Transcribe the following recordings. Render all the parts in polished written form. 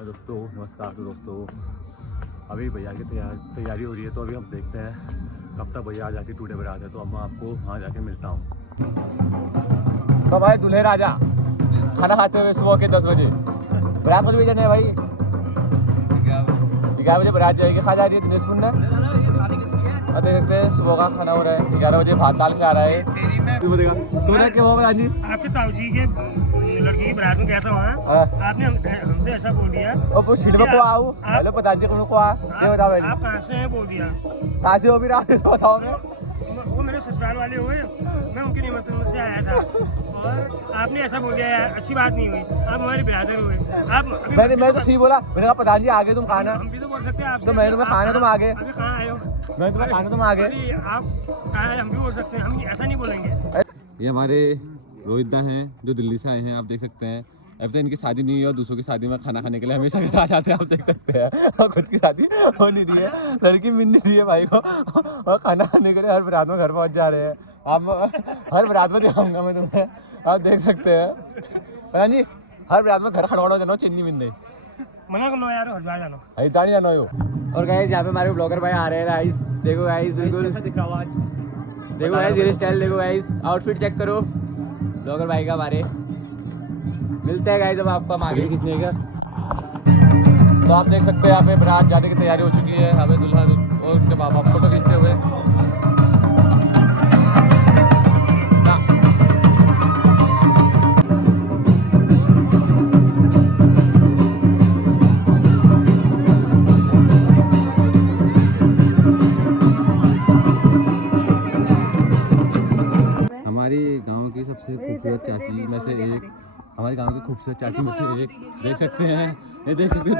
दोस्तों नमस्कार। तो दोस्तों अभी भैया की तैयारी हो रही है, तो अभी हम देखते हैं कब तक भैया आ जाके टूटे पर आते हैं, तो अब मैं आपको वहाँ जाके मिलता हूँ। तो भाई दूल्हे राजा खाना खाते हुए सुबह के 10 बजे बारात को भी जाने भाई 11 बजे बारात जाएगी। खा जा रही है दिनेश पुन्ना और देख सकते हैं सुबह का खाना हो रहा है। 11 बजे भात दाल खा रहा है। क्या होगा जी? आपके ताऊजी के लड़की की बारात में गया था वहाँ, आपने हमसे ऐसा बोल दिया और पूछ को आऊँ हेलो पता जी को आ ये बताओ आप कहाँ से हैं बोल दिया। कहाँ से हो भी रहा है बताओ। मैं वो मेरे ससुराल वाले हुए, मैं उनके निमंत्रण से आया था और आपने ऐसा बोल दिया यार, अच्छी बात नहीं हुई। आप हमारे बिरादर हुए। आप मैं तो सही बोला। मैंने कहा प्रधान जी आगे तुम खाना, हम भी तो बोल सकते हैं आप, तो मैंने तुम्हें खाना तुम आगे, अभी कहाँ आए हो, मैं तुम्हें खाना तुम आगे, आप कहाँ आए हम भी बोल सकते हैं, हम ऐसा नहीं बोलेंगे। ये हमारे रोहित दा हैं जो दिल्ली से आए हैं। आप देख सकते हैं अब तो इनकी शादी नहीं हुई और दूसरों की शादी में खाना खाने के लिए हमेशा घर आ जाते हैं। आप देख सकते हैं और खुद की शादी हो नहीं रही है, लड़की मिल नहीं रही है भाई को और खाना खाने के लिए हर बारात में घर पहुंच जा रहे हैं। आप हर बारात में दिखाऊंगा मैं तुम्हें, आप देख सकते हैं। पता नहीं हर बारात में घर खड़वाना जाना चीनी मिलने मना करो यार, हरिद्वार जाना, हरिद्वार नहीं जाना हो। और गाइस यहाँ पे हमारे ब्लॉगर भाई आ रहे हैं। गाइस देखो गाइस, बिल्कुल दिख रहा हुआ आज, देखो गाइस हेयर स्टाइल देखो गाइस, आउटफिट चेक करो ब्लॉगर भाई का हमारे। मिलते हैं गाइस अब आपको हम आगे खींचने का। तो आप देख सकते हैं यहाँ पे बारात जाने की तैयारी हो चुकी है। हमें दूल्हा और उनके माँ बाप फोटो खींचते हुए। हमारी गांव की सबसे खूबसूरत चाची में से एक, हमारे गांव की खूबसूरत चाची में से एक देख सकते हैं। ये देख सकते हैं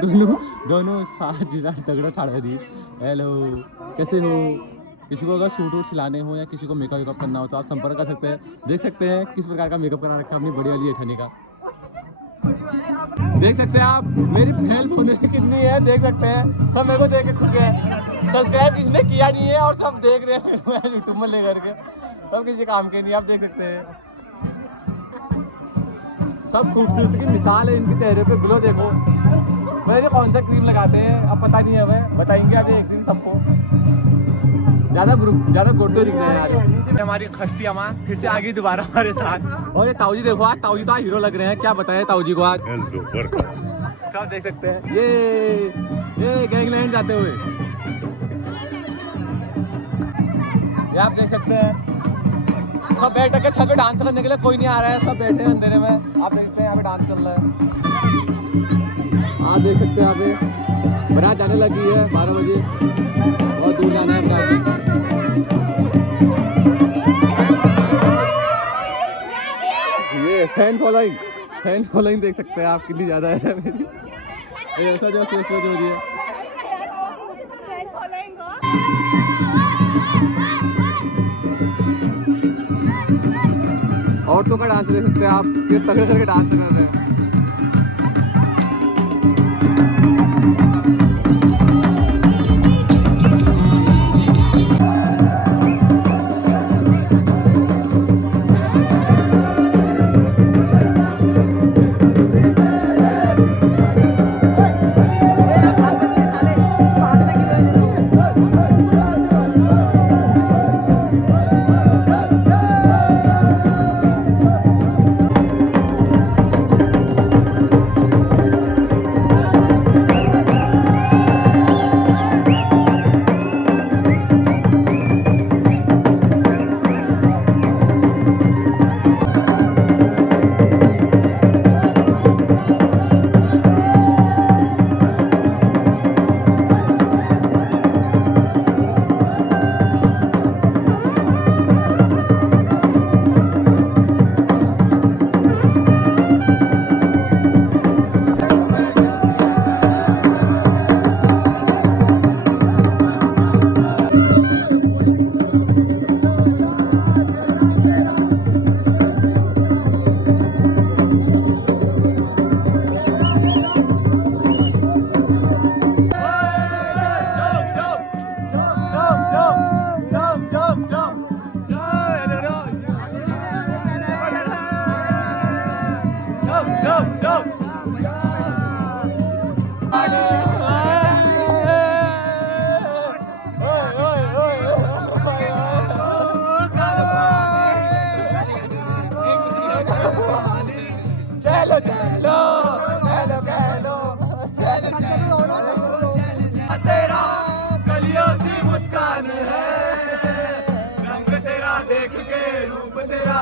दोनों साथ जिला तगड़ा ठाड़ रही। हेलो कैसे हो? किसी को अगर सूट वूट सिलाने हो या किसी को मेकअप करना हो तो आप संपर्क कर सकते हैं। देख सकते हैं किस प्रकार का मेकअप करा रखा है अपनी बड़ी वाली अठनी का। देख सकते हैं आप मेरी हेल्प होने कितनी है, देख सकते हैं। सब मेरे को देख के खुश है। सब्सक्राइब किसी ने किया नहीं है और सब देख रहे हैं यूट्यूब में लेकर के, सब किसी काम के नहीं। आप देख सकते हैं सब खूबसूरती की मिसाल है। इनके चेहरे पे ग्लो देखो। मेरे कौन सा क्रीम लगाते हैं अब पता नहीं है, हमें बताएंगे अभी एक दिन सबको। ज़्यादा गोरते दिख रहे हैं यार। हमारी खस्ती अम्मा फिर से आ गई दोबारा हमारे साथ। और ये ताऊजी देखो, आज ताऊजी तो हीरो लग रहे हैं। क्या बताएं ताऊजी को आज, सब देख सकते हैं। ये गैंगलैंड जाते हुए ये आप देख सकते हैं। सब बैठ के छत पे डांस करने के लिए कोई नहीं आ रहा है, सब बैठे हैं अंधेरे में। आप देखते हैं यहाँ पे डांस चल रहा है। आप देख सकते हैं यहाँ पे बारात जाने लगी है 12 बजे और दूर जाना है बारात। ये फैन फॉलोइंग देख सकते हैं आप कितनी ज्यादा है मेरी। ऐसा जो हो रही है। औरतों का डांस देख सकते हैं आप, कितने तगड़े करके डांस कर रहे हैं।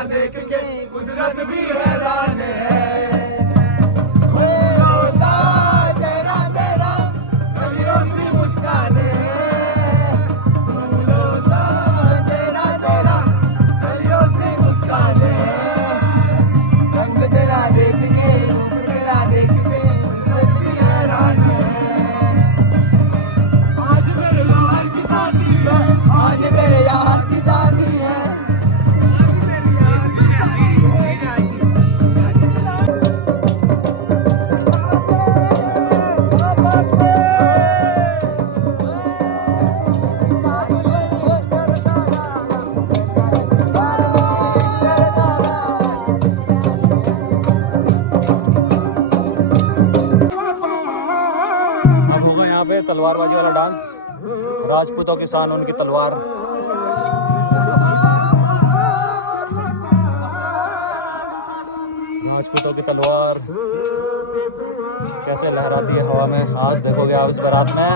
देख के कुदरत भी हैरान है। वे रोजा तेरा तेरा गलियों की मुस्कान है। रोजा तेरा तेरा गलियों की मुस्कान है। रंग तेरा देख के रूप तेरा देख के कुदरत भी हैरान है। आज मेरे यार की शादी है। अब होगा यहाँ पे तलवारबाजी वाला डांस। राजपूतों के शान उनकी तलवार। राजपूतों की तलवार कैसे लहराती है हवा में, आज देखोगे आप इस बारात में।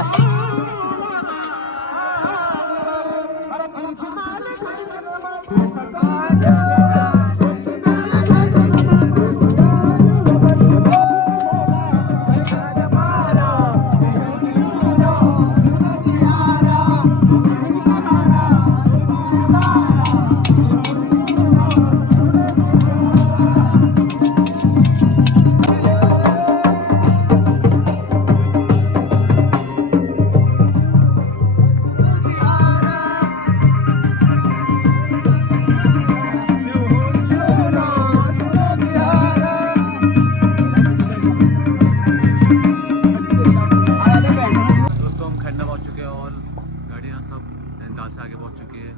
आगे पहुंच चुके हैं।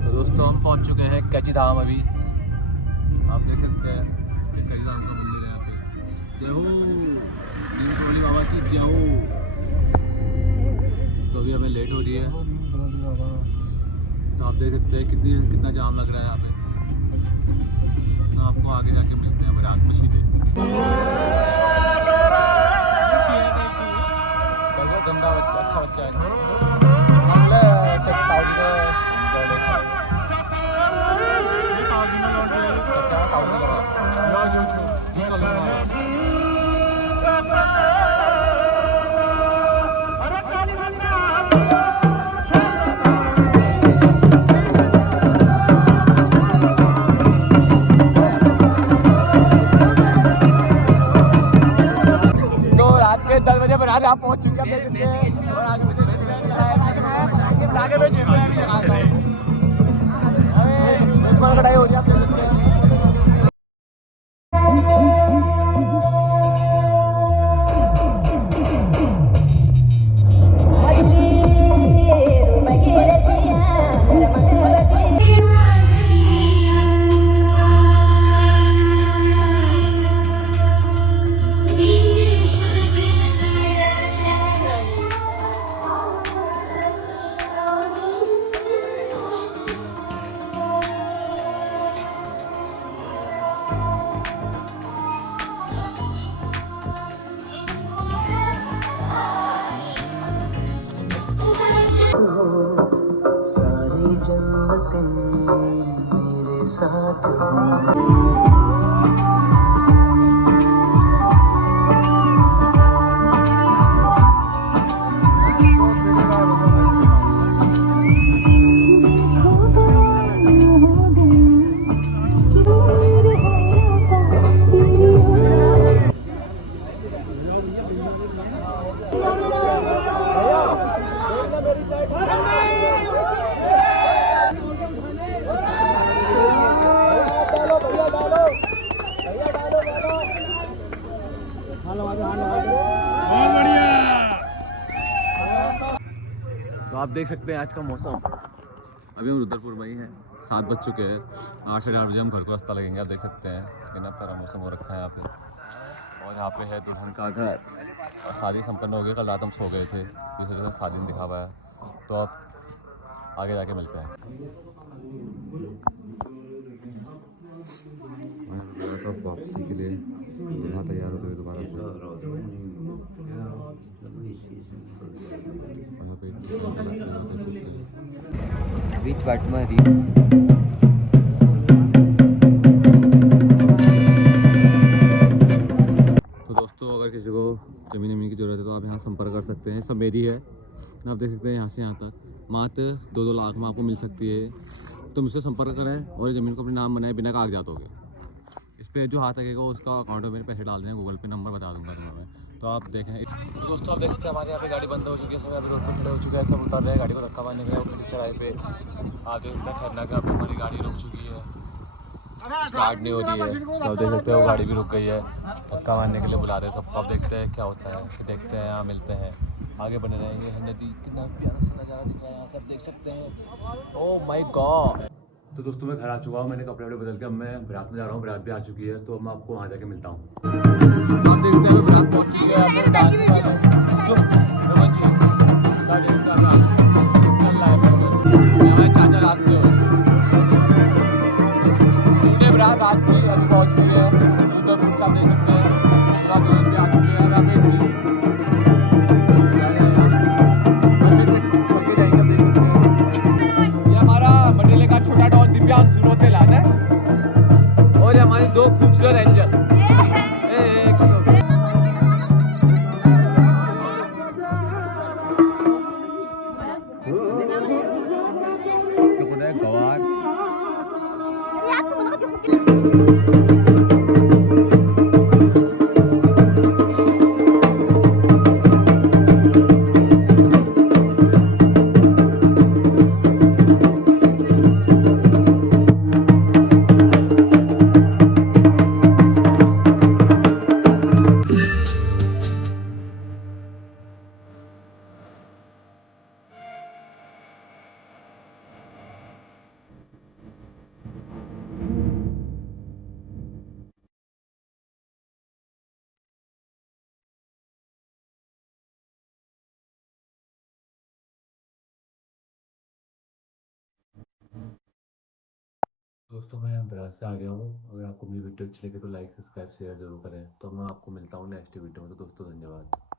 तो दोस्तों हम पहुंच चुके हैं कैची धाम। अभी आप देख सकते हैं कि कैची धाम का मंदिर है यहाँ पे। जय हो नीमकरोली बाबा की जय हो। तो अभी हमें लेट हो रही है, तो आप देख सकते हैं कितना जाम लग रहा है यहाँ पे। तो आपको आगे जाके मिलते हैं बारात में सीधे। गंदा बच्चा अच्छा बच्चा है। तो रात के 10 बजे बारात आप पहुंच चुके हैं और आगे मुझे आगे में जीत रहे हैं। कढ़ाई हो रही है, आप देख सकते हैं। सारी जन्नतें मेरे साथ हों। तो आप देख सकते हैं आज का मौसम। अभी हम रुद्रपुर में ही हैं, 7 बज चुके हैं। 8 से 8 बजे हम घर को रास्ता लगेंगे। आप देख सकते हैं कितना प्यारा मौसम हो रखा है यहाँ पे। और यहाँ पे है दुल्हन का घर। और शादी संपन्न हो गई, कल रात हम सो गए थे, इस वजह से शादी नहीं दिखा पाया। तो आप आगे जाके मिलते हैं। वापसी के लिए दूल्हा तैयार होते हुए दोबारा से। Which Vatmari? दोस्तों अगर किसी को ज़मीन की ज़रूरत है तो आप यहाँ संपर्क कर सकते हैं। सब मेरी है, आप देख सकते हैं यहाँ से यहाँ तक मात्र 2-2 लाख में आपको मिल सकती है। तो मुझसे संपर्क करें और ज़मीन को अपने नाम बनाए बिना कागजातों के। इस पर जो हाथ लगेगा उसका अकाउंट में मेरे पैसे डाल दें, गूगल पे नंबर बता दूंगा तुम्हें मैं। तो आप देखें। तो दोस्तों आप देखते हैं हमारे यहाँ पे गाड़ी बंद हो चुकी है, सब यहाँ पे रोड पर खड़े हो चुके हैं, सब उतर रहे हैं गाड़ी को धक्का मारने के लिए पुलिस चढ़ाई पे। आप देख सकते हैं खरना के यहाँ पे हमारी गाड़ी रुक चुकी है, स्टार्ट नहीं हो रही है। तो आप देख सकते हो गाड़ी भी रुक गई है, धक्का मारने के लिए बुला रहे हैं सबको। आप देखते हैं क्या होता है, फिर देखते हैं, यहाँ मिलते हैं, आगे बने रहेंगे। नदी कितना प्यारा सा नज़ारा दिख रहा है यहाँ से, आप देख सकते हैं। Oh my God. तो दोस्तों मैं घर आ चुका हूँ, मैंने कपड़े वपड़े बदल के अब मैं बारात में जा रहा हूँ। बारात भी आ चुकी है, तो मैं आपको वहाँ जाके मिलता हूँ। आप देखते हैं बारात पहुँच चुकी है, अब डांस कर रहे हैं। चुप देखते हैं चल रहा है हमारे चाचा रास्ते हो बारात रात की अभी पहुँच रही है रुद्रपुर से। आप देख सकते हैं रात भी आ चुकी है। यहाँ पे मटेले का छोटा डॉन दिव्यांग सुनोते लाना और ये हमारी दो खूबसूरत एंजल। गवार दोस्तों मैं बारात से आ गया हूँ। अगर आपको मेरी वीडियो अच्छी लगे तो लाइक सब्सक्राइब शेयर जरूर करें। तो मैं आपको मिलता हूँ नेक्स्ट वीडियो में। तो दोस्तों धन्यवाद।